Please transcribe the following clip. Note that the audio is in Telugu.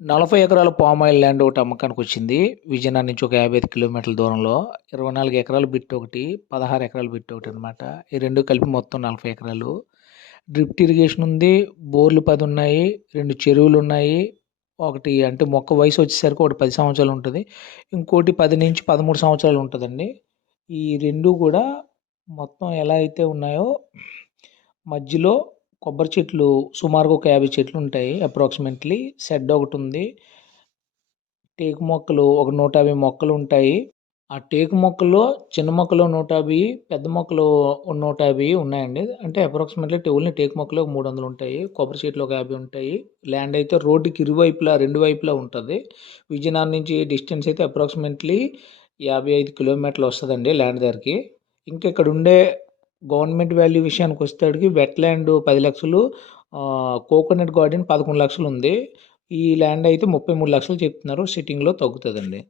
40 ఎకరాల పామ్ ఆయిల్ ల్యాండ్ ఒకటి అమ్మకానికి వచ్చింది. విజయనగరం నుంచి ఒక 55 కిలోమీటర్ల దూరంలో 24 ఎకరాల బిట్ ఒకటి, 16 ఎకరాల బిట్ ఒకటి అనమాట. ఈ రెండు కలిపి మొత్తం 40 ఎకరాలు. డ్రిప్ ఇరిగేషన్ ఉంది, బోర్లు 10 ఉన్నాయి, 2 చెరువులు ఉన్నాయి. ఒకటి అంటే మొక్క వయసు వచ్చేసరికి ఒకటి 10 సంవత్సరాలు ఉంటుంది, ఇంకోటి 10 నుంచి 13 సంవత్సరాలు ఉంటుందండి. ఈ రెండు కూడా మొత్తం ఎలా అయితే ఉన్నాయో మధ్యలో కొబ్బరి చెట్లు సుమారుగా ఒక 50 చెట్లు ఉంటాయి అప్రాక్సిమేట్లీ. షెడ్ ఒకటి ఉంది. టేకు మొక్కలు ఒక 150 మొక్కలు ఉంటాయి. ఆ టేకు మొక్కల్లో చిన్న మొక్కలు 150, పెద్ద మొక్కలు 150 ఉన్నాయండి. అంటే అప్రాక్సిమేట్లీ ఓన్లీ టేకు మొక్కలు ఒక 300 ఉంటాయి. కొబ్బరి చెట్లు ఒక 50 ఉంటాయి. ల్యాండ్ అయితే రోడ్డుకి ఇరువైపులా 2 వైపులా ఉంటుంది. విజయనగరం నుంచి డిస్టెన్స్ అయితే అప్రాక్సిమేట్లీ 55 కిలోమీటర్లు వస్తుందండి ల్యాండ్ దగ్గరికి. ఇంకా ఇక్కడ ఉండే గవర్నమెంట్ వాల్యూ విషయానికి వచ్చేటప్పటికి వెట్ ల్యాండ్ 10 లక్షలు, కోకోనట్ గార్డెన్ 11 లక్షలు ఉంది. ఈ ల్యాండ్ అయితే 33 లక్షలు చెప్తున్నారు. సిట్టింగ్లో తగ్గుతుందండి.